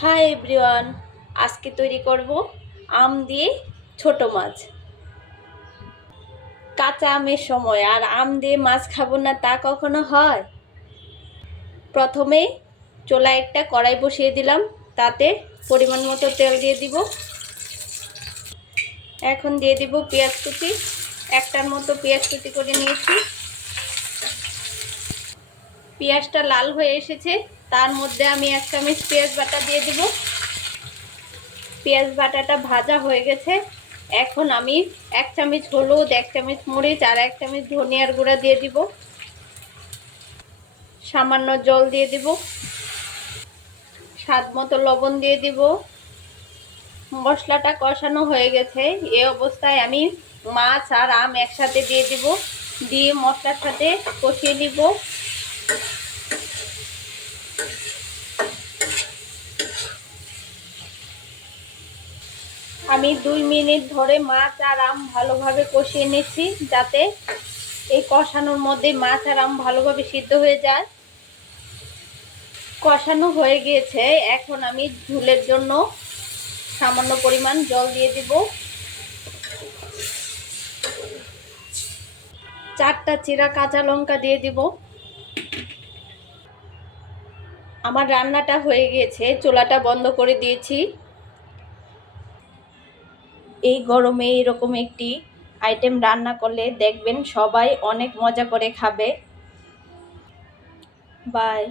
Hi everyone, আজকে তৈরি করব আম দিয়ে ছোট মাছ। কাঁচা আমের সময় আর আম দিয়ে মাছ খাবো না তা কখনো হয়? প্রথমে চুলায় একটা কড়াই বসিয়ে দিলাম, তাতে পরিমাণ মতো তেল দিয়ে দিব। এখন দিয়ে দিব পেঁয়াজ কুচি, একটার মতো পেঁয়াজ কুচি করে নিয়েছি। পেঁয়াজটা লাল হয়ে এসেছে, তার মধ্যে আমি 1 চামচ পেঁয়াজ বাটা দিয়ে দিব। পেঁয়াজ বাটাটা ভাজা হয়ে গেছে। এখন আমি 1 চামচ হলুদ, 1 চামচ মরিচ আর 1 চামচ ধনিয়ার গুঁড়া দিয়ে দিব। সামান্য জল দিয়ে দিব। স্বাদ মতো লবণ দিয়ে দিব। মশলাটা কষানো হয়ে গেছে। এই অবস্থায় আমি মাছ আর আম একসাথে দিয়ে দিব, দিয়ে মশলার সাথে কষিয়ে নিব। আমি 2 মিনিট ধরে মাছ আর আম ভালোভাবে কষিয়ে নিচ্ছি, যাতে এই কষানোর মধ্যে মাছ আর আম ভালোভাবে সিদ্ধ হয়ে যায়। কষানো হয়ে গিয়েছে, এখন আমি ঝোলের জন্য সামান্য পরিমাণ জল দিয়ে দিব। 4টা চিরা কাঁচা লঙ্কা দিয়ে দিব। আমার রান্নাটা হয়ে গিয়েছে, চুলাটা বন্ধ করে দিয়েছি। এই গরমে এরকম একটি আইটেম রান্না করলে দেখবেন সবাই অনেক মজা করে খাবে। বাই।